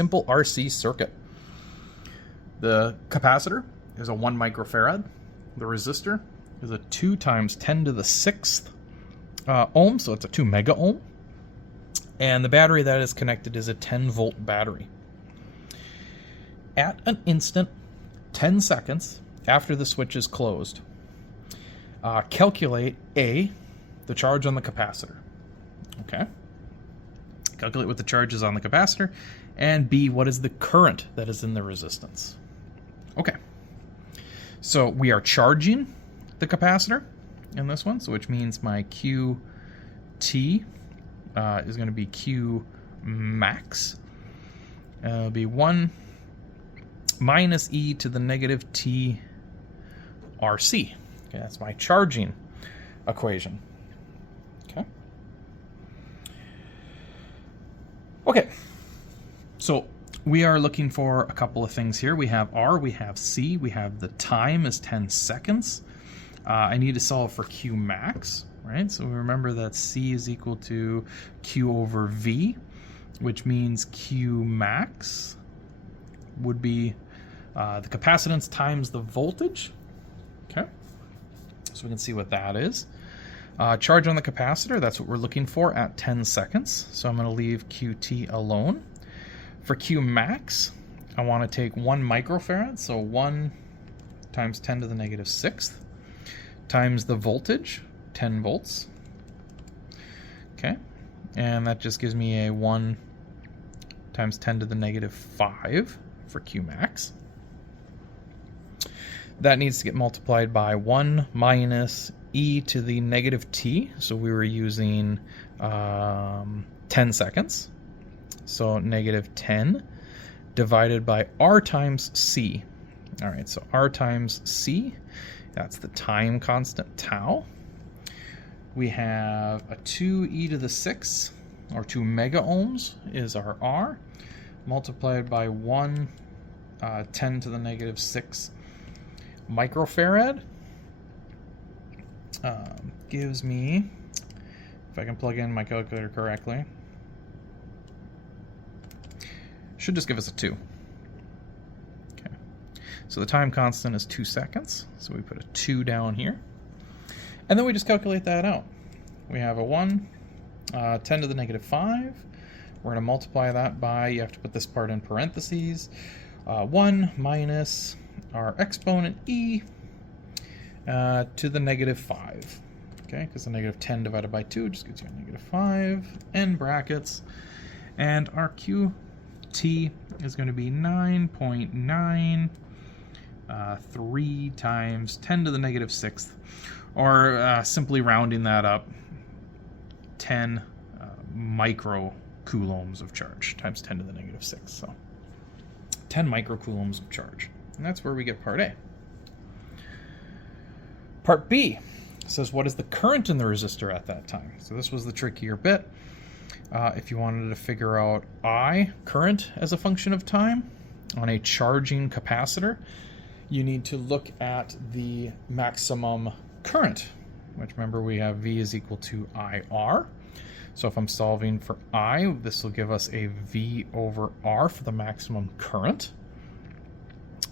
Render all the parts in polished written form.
Simple RC circuit. The capacitor is a 1 microfarad. The resistor is a 2 times 10 to the 6th ohm, so it's a 2 mega ohm. And the battery that is connected is a 10 volt battery. At an instant, 10 seconds after the switch is closed, calculate A, the charge on the capacitor. Okay. Calculate what the charge is on the capacitor, and B, what is the current that is in the resistance. Okay, so we are charging the capacitor in this one, so which means my QT is going to be Q max. It'll be 1 minus e to the negative t RC. Okay, that's my charging equation. Okay, so we are looking for a couple of things here. We have R, we have C, we have the time is 10 seconds. I need to solve for Q max, right? So remember that C is equal to Q over V, which means Q max would be the capacitance times the voltage. Okay, so we can see what that is. Charge on the capacitor, that's what we're looking for at 10 seconds. So I'm going to leave QT alone. For Q max, I want to take 1 microfarad, so 1 times 10 to the negative 6th, times the voltage, 10 volts. Okay, and that just gives me a 1 times 10 to the negative 5 for Q max. That needs to get multiplied by 1 minus e to the negative t, so we were using 10 seconds, so negative 10 divided by r times c. All right, so r times c, that's the time constant tau. We have a 2e to the 6, or 2 mega ohms is our r, multiplied by 1 10 to the negative 6 microfarad. Gives me, if I can plug in my calculator correctly, should just give us a 2. Okay, so the time constant is 2 seconds, so we put a 2 down here, and then we just calculate that out. We have a 1, 10 to the negative 5. We're going to multiply that by, you have to put this part in parentheses, 1 minus our exponent e to the negative 5. Okay, because the negative 10 divided by 2 just gives you a negative 5, end brackets, and our QT is going to be 9.93 times 10 to the negative 6th, or simply rounding that up, 10 microcoulombs of charge times 10 to the negative 6. So 10 microcoulombs of charge. And that's where we get part A. Part B says, what is the current in the resistor at that time? So this was the trickier bit. If you wanted to figure out I, current, as a function of time on a charging capacitor, you need to look at the maximum current, which, remember, we have V is equal to IR. So if I'm solving for I, this will give us a V over R for the maximum current.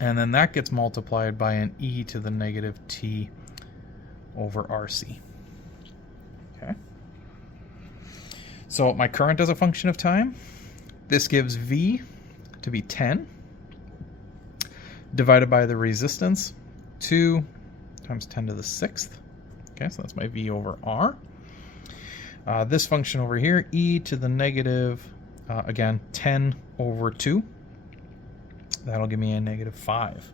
And then that gets multiplied by an e to the negative t over RC. Okay. So my current as a function of time, this gives V to be 10 divided by the resistance, 2 times 10 to the 6th. Okay, so that's my V over R. This function over here, e to the negative, again, 10 over 2. That'll give me a negative 5.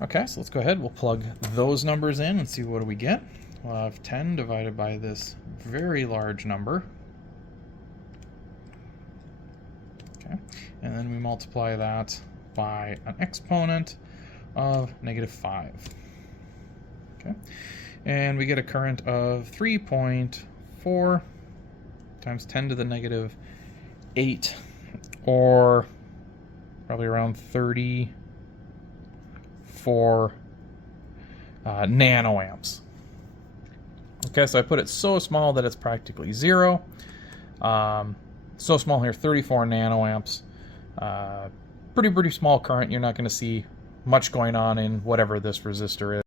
Okay, so let's go ahead. We'll plug those numbers in and see what do we get. We'll have 10 divided by this very large number. Okay, and then we multiply that by an exponent of negative 5. Okay, and we get a current of 3.4 times 10 to the negative 8, or probably around 34 nanoamps. Okay, so I put it so small that it's practically 0. So small here, 34 nanoamps. Pretty small current. You're not going to see much going on in whatever this resistor is.